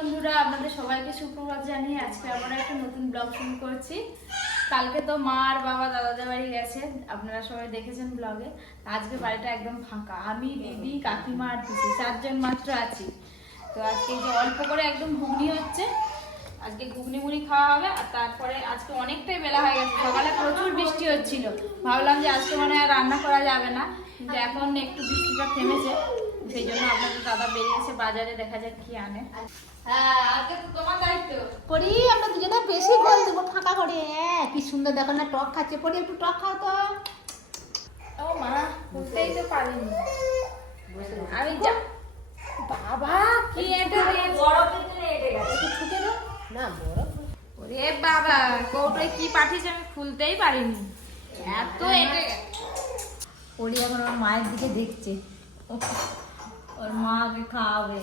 বন্ধুরা, আপনাদের সবাইকে সুপ্রভাত জানিয়ে আজকে আমরা একটা নতুন ব্লগ শুরু করছি। কালকে তো মা আর বাবা দাদাদের বাড়ি গেছে, আপনারা সবাই দেখেছেন ব্লগে। আজকে বাড়িটা একদম ফাঁকা। আমি, দিদি, কাকিমা আর পিসি, চারজন মাত্র আছি। তো আজকে যে অল্প করে একদম ঘুগনি হচ্ছে, আজকে ঘুগনি মুড়ি খাওয়া হবে, আর তারপরে আজকে অনেকটাই বেলা হয়ে গেছে। সকালে প্রচুর বৃষ্টি হচ্ছিল। ভাবলাম যে আজকে মনে রান্না করা যাবে না। কিন্তু এখন একটু বৃষ্টিটা থেমেছে। সেই জন্য আপনাদের দাদা বেরিয়েছে বাজারে দেখা যাক কি আনে। হ্যাঁ আজকে তো তোমার দায়িত্ব। পরি আমরা দুজনে বেশি গোল দেবো ফাঁকা করে। হ্যাঁ কি সুন্দর দেখো না টক খাচ্ছে। পরি একটু টক খাও তো। ও মা বুঝতেই তো পারিনি। আমি যা বাবা কি এটা দাও না বড় ওরে বাবা কৌটোয় কি পাঠিয়েছে আমি খুলতেই পারিনি। এত এটে এখন ওর মায়ের দিকে দেখছে। ওর মাকে খাওয়াবে।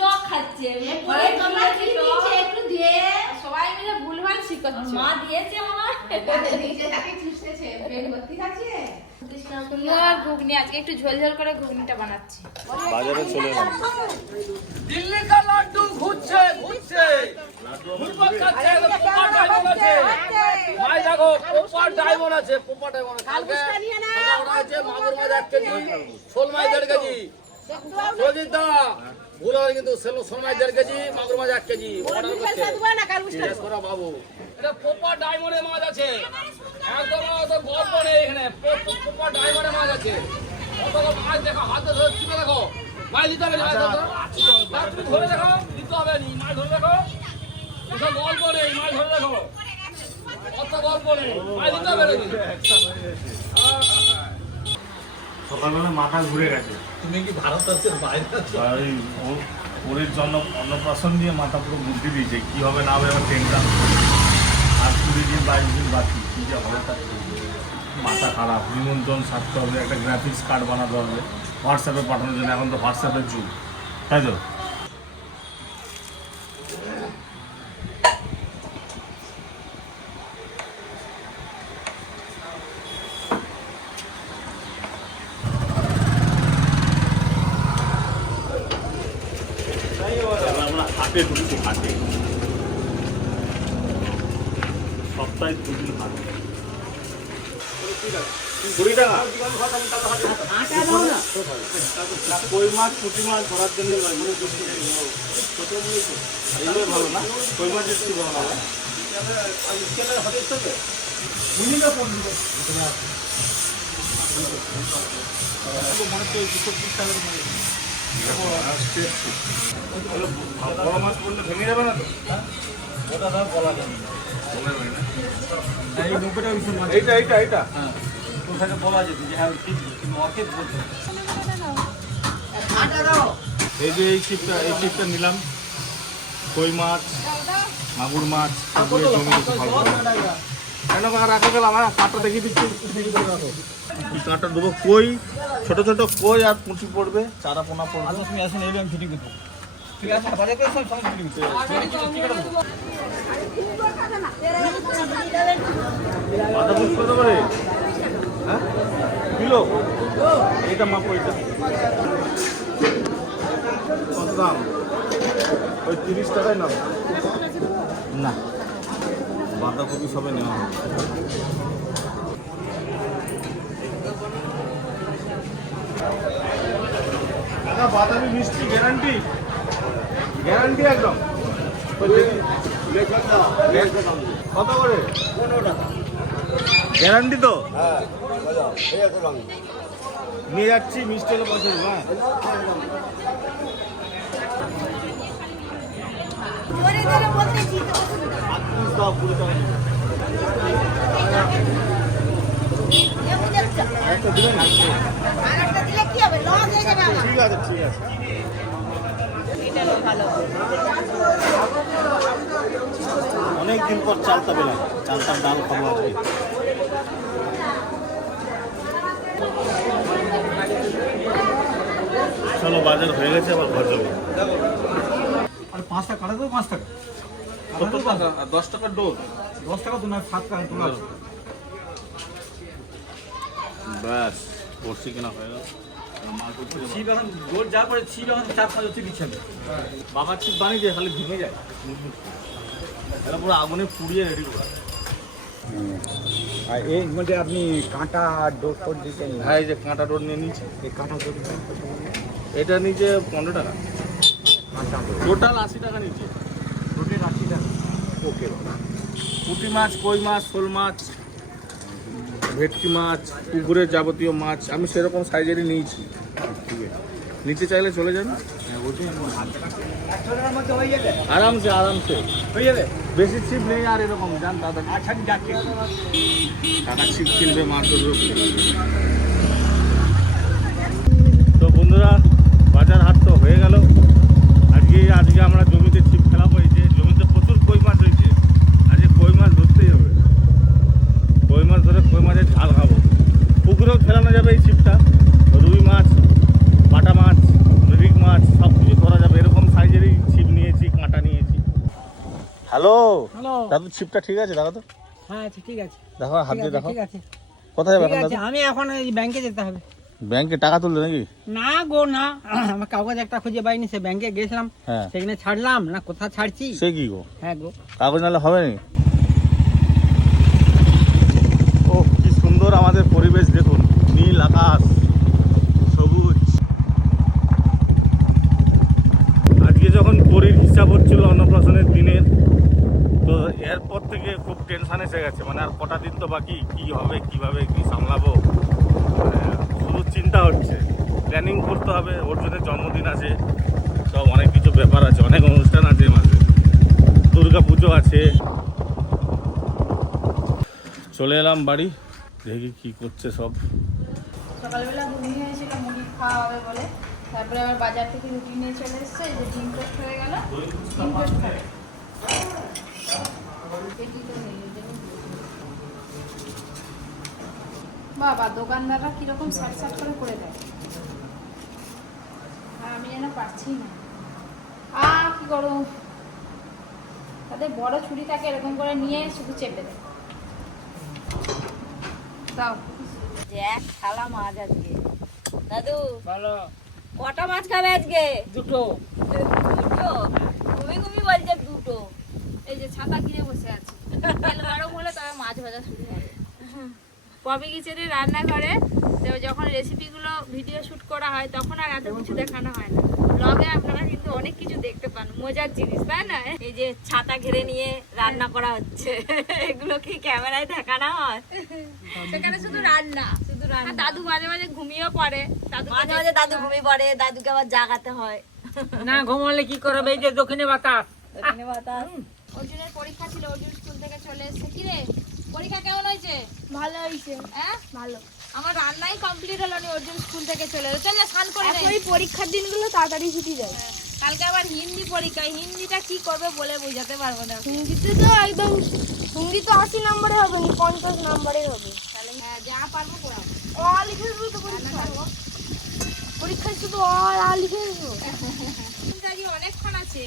টক খাচ্ছে? কি টক একটু দিয়ে। সবাই মিলে ভুলভাল শিখাচ্ছে মা দিয়েছে আমার সুন্দর ঘুগনি আজকে একটু ঝোল ঝোল করে ঘুগনিটা বানাচ্ছি। বাজারে চলে এলাম। দিল্লি কা লাড্ডু ঘুরছে ঘুরছে। ঘুরপাক খাচ্ছে একদম পোপার ডায়মন্ড আছে ভাই দেখো পোপার ডায়মন্ড আছে পোপার ডায়মন্ড কালকে দাদা আছে মাগুর মাছ এক কেজি শোল মাছ দেড় কেজি। সজিত দা ভুল হয় কিন্তু সেলো শোল মাছ দেড় কেজি মাগুর মাছ এক কেজি। অর্ডার করছে করা বাবু। এটা পোপার ডায়মন্ডের মাছ আছে। একদম অত গল্প নেই এখানে। পোপার ডায়মন্ডের মাছ আছে। গল্প মাছ দেখো হাতে ধরে চিপে দেখো। মাছ দিতে হবে ধরে দেখো দিতে হবে নি মাছ ধরে দেখো। ওসব গল্প নেই মাছ ধরে দেখো। সকালবেলা মাথা ঘুরে গেছে। তুমি কি ভারতের বাইরে ওর ওরের জন্য অন্নপ্রাশন দিয়ে মাথা পুরো বুদ্ধি দিয়েছে। কি হবে না হবে আমার টেনশন আর কুড়ি দিন বাইশ দিন বাকি। কি যে হবে তার মাথা খারাপ। নিমন্ত্রণ সারতে হবে একটা গ্রাফিক্স কার্ড বানাতে হবে। হোয়াটসঅ্যাপে পাঠানোর জন্য। এখন তো হোয়াটসঅ্যাপের যুগ। তাই তো এবার আমরা হাটে ঢুকছি হাটে সপ্তাহে দুদিন হাট কুড়ি টাকা না, কই মাছ, পুঁটি মাছ ধরার জন্য ভালো না? কই মাছ একটু ভালো না? বড় মাছ পড়লে ভেঙে যাবে না তো? ওটা ধর বলা যাবে এইটা। এইটা এইটা ওটাকে বলা যেত যে হ্যাঁ ঠিক কিন্তু ওকে বলতে এই যে এই শিপটা এই শিপটা নিলাম। কই মাছ মাগুর মাছ তারপরে জমি ভালো কেন রাখা গেলাম হ্যাঁ কাঁটা দেখিয়ে দিচ্ছি। কাঁটা দেবো কই? ছোট ছোট কই আর পুঁটি পড়বে চারা পোনা পড়বে। তুমি আসেন এই আমি ফিটিং দেবো ঠিক আছে বুঝ হ্যাঁ? কিলো? এইটা মাপো এটা কত দাম? ওই তিরিশ টাকায় নাম না। বাঁধাকপি সবে নেওয়া হবে। দাদা বাদামি মিষ্টি গ্যারান্টি? গ্যারান্টি একদম। কত করে? গ্যারান্টি তো? নিয়ে যাচ্ছি মিষ্টি হলে পয়সা দেবো হ্যাঁ? ঠিক আছে ঠিক আছে। অনেক দিন পর চালতা পেলাম চালতার ডাল খাব আজকে। চলো বাজার হয়ে গেছে আবার ঘর যাব। আর পাঁচ টাকা কাটা দেবো পাঁচ টাকা। কত টাকা। আর দশ টাকার দশ টাকা তো নয় সাত টাকা তোমার বর্ষি কেনা হয়ে গেল। ছিপ এখন যা করে ছিপ এখন চার পাঁচ হচ্ছে দিচ্ছে না বাবার ছিপ বানিয়েছে খালি ভেঙে যায়। এটা পুরো আগুনে পুড়িয়ে রেডি করা। আর এর মধ্যে আপনি কাঁটা ডোর দিচ্ছেন না? হ্যাঁ এই যে কাঁটা ডোর নিয়ে নিচ্ছে এই কাঁটা ডোর এটা নিচে পনেরো টাকা। কাঁটা ডোর। টোটাল আশি টাকা নিচে। রোডের আশি টাকা। ওকে বাবা। পুঁটি মাছ কই মাছ শোল মাছ ভেটকি মাছ পুকুরের যাবতীয় মাছ আমি সেরকম সাইজেরই নিয়েছি। ঠিক আছে। নিচে চাইলে চলে যান হ্যাঁ হয়ে আরামসে আরামসে। হয়ে যাবে? বেশি ছিপ নেই আর এরকম যান দাদা। আচ্ছা যাচ্ছি। টাকা ছিপ কিনবে মাছ ধরবে তো বন্ধুরা বাজার হাট তো হয়ে গেল। আজকে আজকে আমরা জমিতে ছিপ ফেলা হয়েছে জমিতে প্রচুর কই মাছ হয়েছে। আজকে কই মাছ ধরতেই হবে। কই মাছ ধরে কই মাছের ঝাল খাব। পুকুরেও ফেলানো যাবে এই ছিপটা রুই মাছ বাটা মাছ মৃগিক মাছ সব কিছু ধরা যাবে। এরকম সাইজেরই হ্যালো দাদু ছিপটা ঠিক আছে? দাদা তো। হ্যাঁ আচ্ছা ঠিক আছে। দেখো হাত দিয়ে দেখো। ঠিক আছে। কোথায় যাবে এখন আমি এখন এই ব্যাংকে যেতে হবে। ব্যাংকে টাকা তুললে নাকি? না গো না। আমার কাগজ একটা খুঁজে পাইনি সে ব্যাংকে গেছিলাম। হ্যাঁ। সেখানে ছাড়লাম না কোথা ছাড়ছি? সে কি গো? হ্যাঁ গো। কাগজ নাহলে হবে নি? ও কি সুন্দর আমাদের পরিবেশ দেখুন। নীল আকাশ সবুজ। আজকে যখন পরীর হিসাব হচ্ছিল অন্নপ্রাশনের দিনের এরপর থেকে খুব টেনশান এসে গেছে। মানে আর কটা দিন তো বাকি, কি হবে, কীভাবে, কি সামলাবো? মানে শুধু চিন্তা হচ্ছে। প্ল্যানিং করতে হবে অর্জুনের জন্মদিন আছে, সব অনেক কিছু ব্যাপার আছে, অনেক অনুষ্ঠান আছে মাঝে দুর্গা পুজো আছে। চলে এলাম বাড়ি, দেখি কি করছে সব। সকালবেলা মুড়ি খাওয়া হবে বলে। তারপরে আবার বাজার থেকে রুটি নিয়ে চলে এসছে যে ডিম টোস্ট হয়ে গেল। ডিম টোস্ট পেটি তো নেই, ওই জন্য বাবা দোকানদাররা কীরকম সাট সাট করে করে দেয়? আর আমি যেন পারছি না। আ কি গরম। তাদের বড় ছুরি থাকে এরকম করে নিয়ে শুধু চেপে দেয়। দাও। যে এক থালা মাছ আজকে। দাদু ভালো কটা মাছ খাবে আজকে? দুটো। দুটো? তুমি তুমি বলছে এই যে ছাতা কিনে বসে আছে। তেল গরম হলে তবে মাছ ভাজা শুরু হবে। পপি কিচেনের রান্নাঘরে তো যখন রেসিপিগুলো ভিডিও শুট করা হয় তখন আর এত কিছু দেখানো হয় না। ব্লগে আপনারা কিন্তু অনেক কিছু দেখতে পান মজার জিনিস তাই না? এই যে ছাতা ঘিরে নিয়ে রান্না করা হচ্ছে এগুলো কি ক্যামেরায় দেখানো হয়? সেখানে শুধু রান্না। শুধু রান্না। দাদু মাঝে মাঝে ঘুমিয়েও পড়ে। দাদু মাঝে মাঝে দাদু ঘুমিয়ে পড়ে দাদুকে আবার জাগাতে হয়। না ঘুমালে কি করবে? এই যে দক্ষিণে বাতাস। ওখানে বাতাস। অর্জুনের পরীক্ষা ছিল অর্জুন স্কুল থেকে চলে এসেছে। কি রে? পরীক্ষা কেমন হয়েছে? ভালো হয়েছে। হ্যাঁ? ভালো। আমার রান্নাই কমপ্লিট হলো নি অর্জুন স্কুল থেকে চলে এলো। চল না স্নান করে নে। এই পরীক্ষার দিনগুলো তাড়াতাড়ি ছুটি যায়। হ্যাঁ, কালকে আবার হিন্দি পরীক্ষা হিন্দিটা কি করবে বলে বোঝাতে পারব না। হিন্দিতে তো একদম হিন্দি তো আশি নম্বরে হবে না পঞ্চাশ নম্বরে হবে। তাহলে হ্যাঁ যা পারব পড়াবো অ লিখে দেবো তো পরীক্ষা। পরীক্ষায় শুধু অ লিখে দেবো। অনেকক্ষণ আছে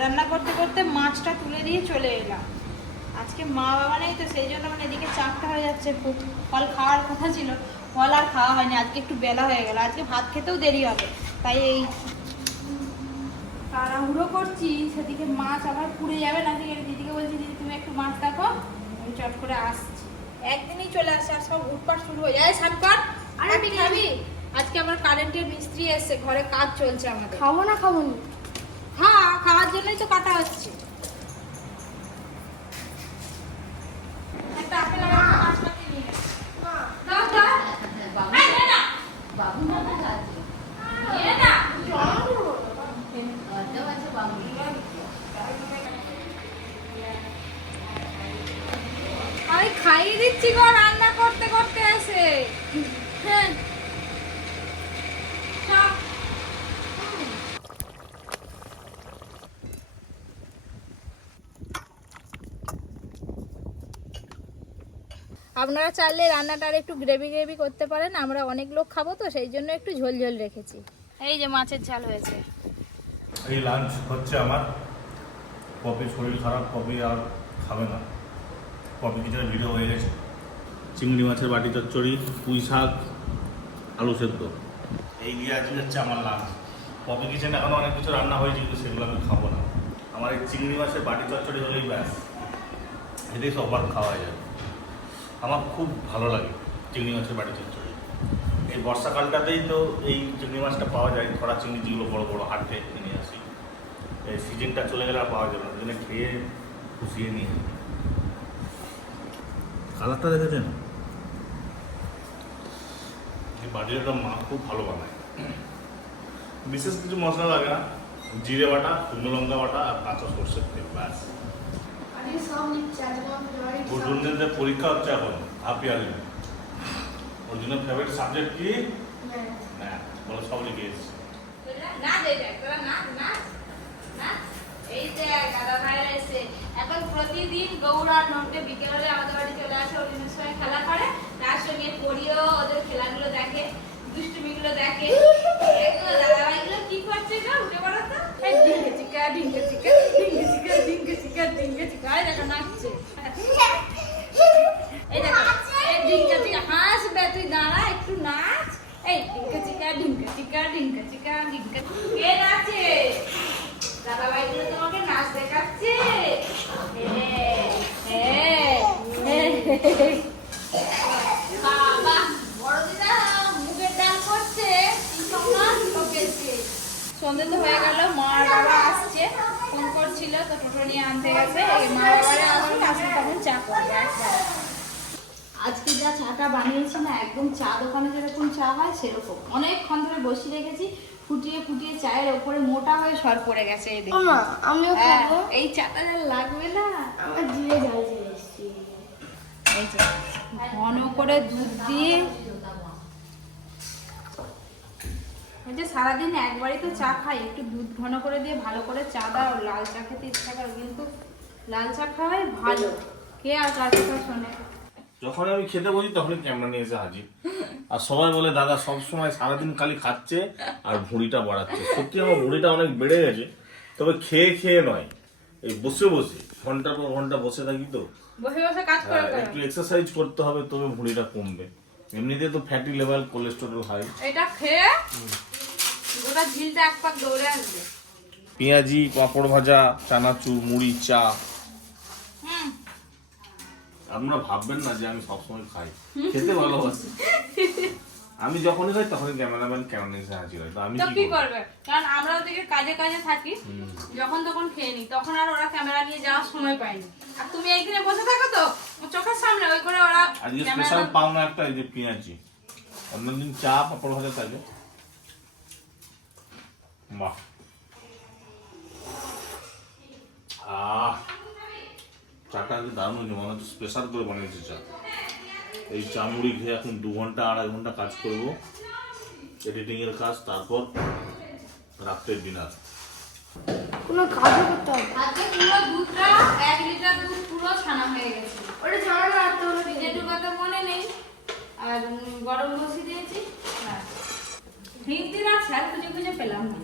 রান্না করতে করতে মাছটা তুলে দিয়ে চলে এলাম। আজকে মা বাবা নেই তো সেই জন্য মানে এদিকে চাপটা হয়ে যাচ্ছে খুব। ফল খাওয়ার কথা ছিল ফল আর খাওয়া হয়নি। আজকে একটু বেলা হয়ে গেল। আজকে ভাত খেতেও দেরি হবে। তাই এই তাড়াহুড়ো করছি সেদিকে মাছ আবার পুড়ে যাবে না। দিকে দিদিকে বলছি দিদি তুমি একটু মাছ দেখো। আমি চট করে আসছি। একদিনই চলে আসছে আর সব উঠপাট শুরু হয়ে যায়। সাত পাট আরে তুই খাবি? আজকে আমার কারেন্টের মিস্ত্রি এসছে ঘরে কাজ চলছে আমাদের খাব না খাব না হ্যাঁ খাওয়ার জন্যই তো কাটা হচ্ছে একটা আপেল আর একটা নাশপাতি নিয়ে নে। দাও, দাও। এই, নে না। নে না। আমি খাইয়ে দিচ্ছি গো রান্না করতে করতে এসে হ্যাঁ সব আপনারা চাইলে রান্নাটা আর একটু গ্রেভি গ্রেভি করতে পারেন আমরা অনেক লোক খাব তো সেই জন্য একটু ঝোল ঝোল রেখেছি। এই যে মাছের ঝাল হয়েছে। এই লাঞ্চ হচ্ছে আমার। পপি শরীর খারাপ পপি আর খাবে না। পপি কিছু ভিডিও হয়ে গেছে। চিংড়ি মাছের বাটি চচ্চড়ি পুঁই শাক আলু সেদ্ধ। এই দিয়ে আজকে হচ্ছে আমার লাঞ্চ পপি কিচেন এখনও অনেক কিছু রান্না হয়েছে কিন্তু সেগুলো আমি খাব না। আমার এই চিংড়ি মাছের বাটি চচ্চড়ি হলেই ব্যাস। এটাই সবার খাওয়া যায়। আমার খুব ভালো লাগে চিংড়ি মাছের বাটি চচ্চড়ি। এই বর্ষাকালটাতেই তো এই চিংড়ি মাছটা পাওয়া যায়, খরা চিংড়ি যেগুলো বড় বড় হাট থেকে কিনে আসি। এই সিজনটা চলে গেলে আর পাওয়া যাবে না, ওই জন্য খেয়ে খুশিয়ে নিয়ে কালারটা দেখেছেন? এই বাটিটা মা খুব ভালো বানায়। বিশেষ কিছু মশলা লাগে না, জিরে বাটা, শুকনো লঙ্কা বাটা আর কাঁচা সর্ষের তেল, ব্যাস। গুরুজনদের পরীক্ষা হচ্ছে এখন হাফ ইয়ারলি ওর জন্য ফেভারিট সাবজেক্ট কি? না বলো সব লিখে এসেছি। না দেখ তোরা নাচ নাচ নাচ এই যে দাদা ভাইরা এসে এখন প্রতিদিন গৌড় আর নন্টে বিকেলে আমাদের বাড়ি চলে আসে ওদিনের সময় খেলা করে। তার সঙ্গে পড়িও ওদের খেলাগুলো দেখে। দুষ্টুমিগুলো দেখে। এগুলো দাদা ভাইগুলো কি করছে গো? উঠে পড়ো তো। ডিঙ্গে চিকা ডিঙ্গে চিকা ডিঙ্গে চিকা ডিঙ্গে চিকা ডিঙ্গে চিকা। এই দেখো নাচছে। এই দেখো এই ডিঙ্গে চিকা। হাসবে তুই দাঁড়া একটু নাচ। এই ডিঙ্গে চিকা ডিঙ্গে চিকা ডিঙ্গে চিকা ডিঙ্গে কে নাচে? দাদা তোমাকে নাচ দেখাচ্ছে। হ্যাঁ, হ্যাঁ, হ্যাঁ। বাবা বড় দিদা মুখের ডাল করছে সকাল ঢোকেছে সন্ধে তো হয়ে গেল মা আর বাবা আসছে ফোন করছিল তো টোটো নিয়ে আনতে গেছে এই মা বাবারে আমার আসলে তখন চা করবে। আজকে যা চাটা বানিয়েছি না একদম চা দোকানে যেরকম চা হয় সেরকম অনেকক্ষণ ধরে বসিয়ে রেখেছি ফুটিয়ে ফুটিয়ে চায়ের ওপরে মোটা হয়ে সর পড়ে গেছে এই দেখুন। আমিও হ্যাঁ, খাব এই চাটা যা লাগবে না আমার জিরে জল চলে এই যে ঘন করে দুধ দিয়ে যে সারাদিন একবারই তো চা খাই একটু দুধ ঘন করে দিয়ে ভালো করে চা দাও লাল চা খেতে ইচ্ছা করে কিন্তু লাল চা খাওয়াই ভালো। কে আর কার কথা শোনে? যখন আমি খেতে বসি তখনই ক্যামেরা নিয়ে এসে হাজির। আর সবাই বলে দাদা সব সময় সারাদিন খালি খাচ্ছে আর ভুঁড়িটা বাড়াচ্ছে। সত্যি আমার ভুঁড়িটা অনেক বেড়ে গেছে তবে খেয়ে খেয়ে নয়। এই বসে বসে ঘণ্টার পর ঘণ্টা বসে থাকি তো। বসে বসে কাজ হ্যাঁ, একটু এক্সারসাইজ করতে হবে তবে ভুঁড়িটা কমবে। এমনিতে তো ফ্যাটি লেভেল কোলেস্টেরল হাই এটা খেয়ে গোটা ঝিলটা এক পাক দৌড়ে আসবে। পেঁয়াজি পাঁপড় ভাজা চানাচুর মুড়ি চা। আপনারা ভাববেন না যে আমি সবসময় খাই। খেতে ভালোবাসি। আমি যখনই খাই তখনই ক্যামেরাম্যান ক্যামেরা এসে হাজির হয়? তো আমি কি করবে? কারণ আমরা ওদিকে কাজে কাজে থাকি যখন তখন খেয়ে নি। তখন আর ওরা ক্যামেরা নিয়ে যাওয়ার সময় পায়নি। আর তুমি এইখানে বসে থাকো তো চোখের সামনে ওই করে ওরা আজকে স্পেশাল পাওনা একটা এই যে পেঁয়াজি। অন্যদিন চা পাঁপড় ভাজা থাকে। বাহ চাটা আজকে দারুণ হয়েছে মনে হচ্ছে স্পেশাল করে বানিয়েছে চা। এই চা মুড়ি খেয়ে এখন দু ঘণ্টা আড়াই ঘণ্টা কাজ করব। এডিটিং এর কাজ তারপর রাত্রের ডিনার কোনো কাজও করতে হবে। আজকে পুরো দুধটা এক লিটার দুধ পুরো ছানা হয়ে গেছে। ওটা ঝামেলা রাখতে হলো যেটুকু কথা মনে নেই। আর গরম বসিয়ে দিয়েছি। ঠিক দিন আর স্যার খুঁজে খুঁজে পেলাম না।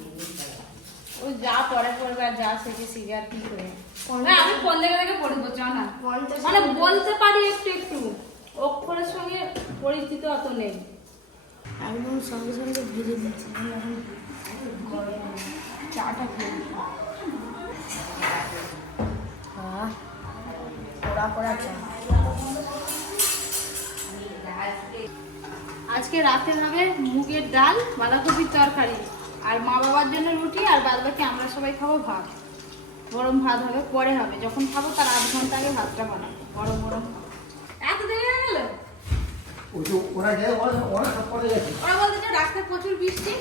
ওই যা পরে পড়বে আর যা শিখেছি আর কি করে? হ্যাঁ, আমি কোন দিকে থেকে পড়ব চ না পঞ্চাশ মানে বলতে পারি একটু একটু। অক্ষরের সঙ্গে পরিচিত অত নেই। একদম সঙ্গে সঙ্গে ভেজে দিচ্ছি। আমি চাটা খেয়ে পোড়া পোড়া চা। আজকে রাতে হবে মুগের ডাল বাঁধাকপির তরকারি। আর মা বাবার জন্য রুটি আর বাদ বাকি আমরা সবাই খাব ভাত। গরম ভাত হবে পরে হবে। যখন খাব তার আধ ঘণ্টা আগে ভাতটা বানাবো। গরম গরম। এত দেরি হয়ে গেল? ওরা বলতে যে রাস্তায় প্রচুর বৃষ্টি?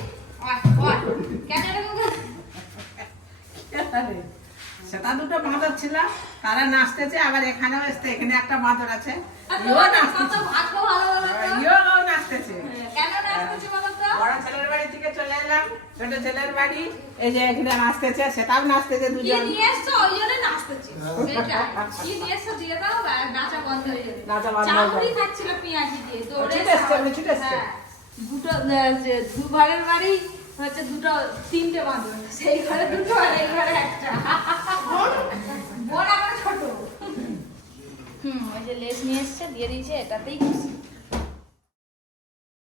সেটা দুটো বাঁদর ছিল তারা নাচতেছে আবার এখানেও এসছে এখানে একটা বাঁদর আছে। ইও নাচতেছে কেন নাচতেছে বলো তো? বড় ছেলের বাড়ি থেকে চলে এলাম ছোট ছেলের বাড়ি। এই যে এখানে নাচতেছে সেটাও নাচতেছে দুজন। নিয়ে এসছো? ওই জন্য নাচতেছিস সেটা কি নিয়ে এসছো দিয়ে দাও নাচা বন্ধ হয়ে যাবে। নাচা বন্ধ চাউরি খাচ্ছিল পেঁয়াজি দিয়ে দৌড়ে এসছে, উনি এসছে। দুটো আহ, যে দু ঘরের বাড়ি হচ্ছে দুটো তিনটে বাঁধন। সেই ঘরে দুটো আর এই ঘরে একটা। বোন? ছোট। হুম ওই যে লেস নিয়ে এসছে দিয়ে দিয়েছে এটাতেই খুশি